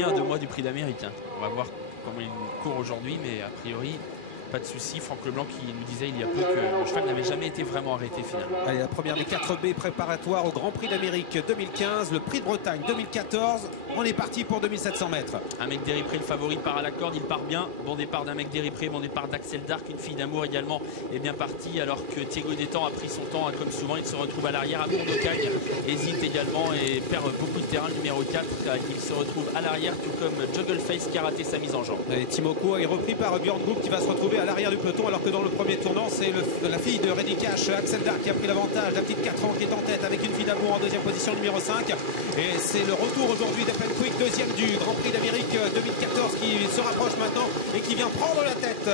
2 mois du Prix d'Amérique. On va voir comment il court aujourd'hui, mais a priori, pas de souci. Franck Leblanc qui nous disait il y a peu que le cheval n'avait jamais été vraiment arrêté finalement. Allez, la première des 4 B préparatoires au Grand Prix d'Amérique 2015, le Prix de Bretagne 2014. On est parti pour 2700 mètres. Un mec d'Éripré, le favori, part à la corde, il part bien. Bon départ d'un mec d'Éripré, bon départ d'Axel Dark, une fille d'amour également est bien partie, alors que Thiago Détang a pris son temps, comme souvent, il se retrouve à l'arrière. Amour d'Ocagne hésite également et perd beaucoup de terrain, le numéro 4. Il se retrouve à l'arrière, tout comme Juggle Face qui a raté sa mise en jambe. Et Timoko est repris par Björn Group qui va se retrouver à l'arrière du peloton, alors que dans le premier tournant, c'est la fille de Reddy Cash, Axel Dark, qui a pris l'avantage. La petite 4 ans qui est en tête avec une fille d'amour en deuxième position, numéro 5. Et c'est le retour aujourd'hui d'Open Quick, deuxième du Grand Prix d'Amérique 2014, qui se rapproche maintenant et qui vient prendre la tête.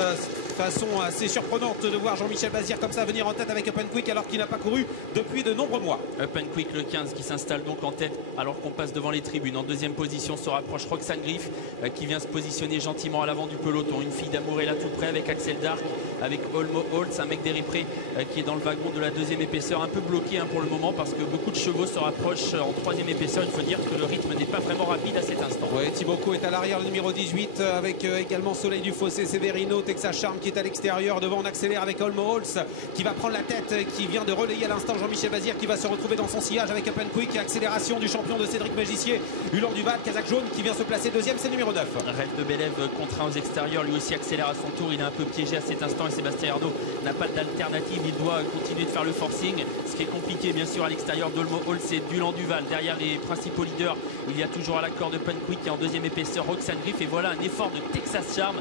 Façon assez surprenante de voir Jean-Michel Bazir comme ça venir en tête avec Open Quick alors qu'il n'a pas couru depuis de nombreux mois. Open Quick le 15 qui s'installe donc en tête alors qu'on passe devant les tribunes. En deuxième position se rapproche Roxane Griff qui vient se positionner gentiment à l'avant du peloton. Une fille d'amour est là tout près avec Axel Dark, avec Olmo Holtz, un mec d'Éripré qui est dans le wagon de la deuxième épaisseur, un peu bloqué pour le moment parce que beaucoup de chevaux se rapprochent en troisième épaisseur. Il faut dire que le rythme n'est pas vraiment rapide à cet instant. Oui, Timoko est à l'arrière, le numéro 18 avec également Soleil du Fossé, Severino, Texas Charm qui est à l'extérieur. Devant on accélère avec Olmo Holtz qui va prendre la tête, qui vient de relayer à l'instant Jean-Michel Bazir qui va se retrouver dans son sillage avec Open Quick. Accélération du champion de Cédric Magissier, Hulan Duval, Kazakh jaune qui vient se placer deuxième, c'est le numéro 9. Rêve de Bélève contraint aux extérieurs, lui aussi accélère à son tour. Il est un peu piégé à cet instant et Sébastien Arnaud n'a pas d'alternative. Il doit continuer de faire le forcing, ce qui est compliqué bien sûr à l'extérieur d'Olmo Holtz et d'Hulan Duval. Derrière les principaux leaders, il y a toujours à la corde Open Quick et en deuxième épaisseur Roxane Griff. Et voilà un effort de Texas Charm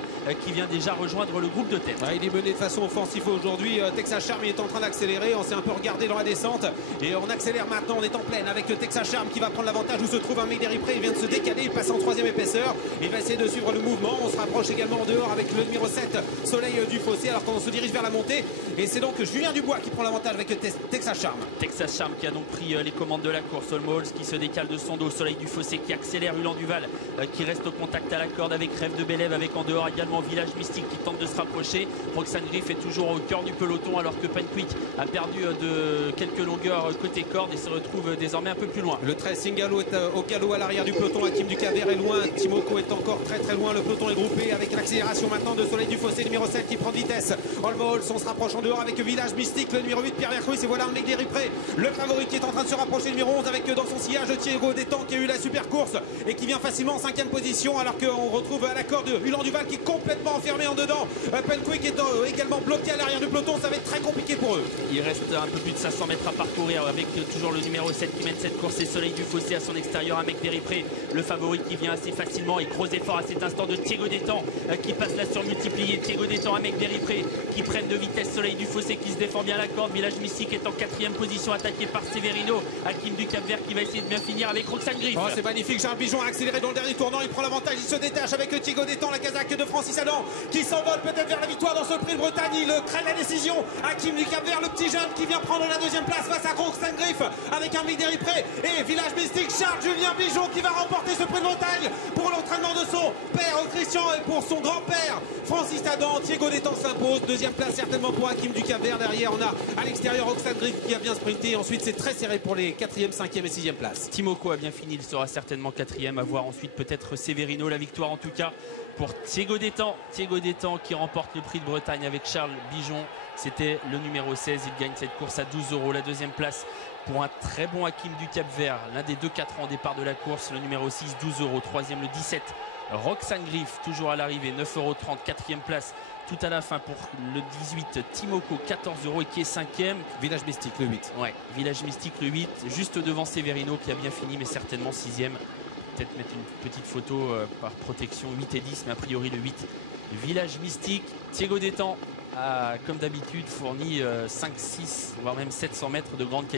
qui vient déjà rejoindre le groupe de tête. Il est mené de façon offensive aujourd'hui. Texas Charm il est en train d'accélérer. On s'est un peu regardé dans la descente et on accélère maintenant. On est en pleine avec Texas Charm qui va prendre l'avantage où se trouve un mec d'Éripré. Il vient de se décaler, il passe en troisième épaisseur. Il va essayer de suivre le mouvement. On se rapproche également en dehors avec le numéro 7 Soleil du Fossé alors qu'on se dirige vers la montée. Et c'est donc Julien Dubois qui prend l'avantage avec Texas Charm. Texas Charm qui a donc pris les commandes de la course. Olmo Holtz qui se décale de son dos. Soleil du Fossé qui accélère. Hulan Duval qui reste au contact à la corde avec Rêve de Bélève, avec en dehors également Village Mystique qui tente de se rapprocher. Roxane Griff est toujours au cœur du peloton alors que Open Quick a perdu de quelques longueurs côté corde et se retrouve désormais un peu plus loin. Le 13 Singalo est au galop à l'arrière du peloton. Hakim du Caver est loin. Timoko est encore très loin. Le peloton est groupé avec l'accélération maintenant de Soleil du Fossé, numéro 7 qui prend de vitesse. Olmo Holtz, on se rapproche en dehors avec Village Mystique, le numéro 8 Pierre Vercruis. Et voilà un mec d'Éripré, le favori qui est en train de se rapprocher, numéro 11 avec dans son sillage Thiago Détang qui a eu la super course et qui vient facilement en 5e position alors qu'on retrouve à la corde Hulan Duval qui est complètement enfermé en dedans. Open Quick est également bloqué à l'arrière du peloton. Ça va être très compliqué pour eux. Il reste un peu plus de 500 mètres à parcourir avec toujours le numéro 7 qui mène cette course et Soleil du Fossé à son extérieur, un mec d'Éripré, le favori qui vient assez facilement et gros effort à cet instant de Thiago Détang qui passe la surmultipliée. Thiago Détang, un mec d'Éripré qui prennent de vitesse. Soleil du Fossé qui se défend bien à la corde. Village Mystique est en 4e position attaqué par Severino. Hakim du Cap-Vert qui va essayer de bien finir avec Roxane Griff. Oh, c'est magnifique. Charles Bijon a accéléré dans le dernier tournant. Il prend l'avantage, il se détache avec Thiago Détang, la Kazakh de Francis Adam qui s'envole peut-être vers la victoire dans ce Prix de Bretagne. Il crée la décision. Hakim du Cap-Vert, le petit jeune qui vient prendre la 2e place face à Roxane Griff avec un mec d'Éripré et Village Mystique. Charles Julien Bijon qui va remporter ce Prix de Bretagne pour l'entraînement de son père Christian et pour son grand-père Francis Adam. Thiago Détang s'impose. 2e place certainement pour Hakim du Cap-Vert. Derrière on a à l'extérieur Roxane Griff qui a bien sprinté. Ensuite c'est très serré pour les 4e, 5e et 6e places. Timoko a bien fini, il sera certainement 4e, à voir ensuite peut-être Severino. La victoire en tout cas pour Thiago Détang. Thiago Détang qui remporte le Prix de Bretagne avec Charles Bijon. C'était le numéro 16, il gagne cette course à 12 €. La 2e place pour un très bon Hakim du Cap-Vert, l'un des 2 4 ans au départ de la course, le numéro 6, 12 €. 3e le 17, Roxane Griff toujours à l'arrivée, 9,30 €. 4e place tout à la fin pour le 18, Timoko, 14 € et qui est 5e. Village Mystique le 8. Ouais, Village Mystique le 8, juste devant Severino qui a bien fini mais certainement 6e. Peut-être mettre une petite photo par protection, 8 et 10 mais a priori le 8. Village Mystique. Thiago Détang a comme d'habitude fourni 5, 6 voire même 700 mètres de grande qualité.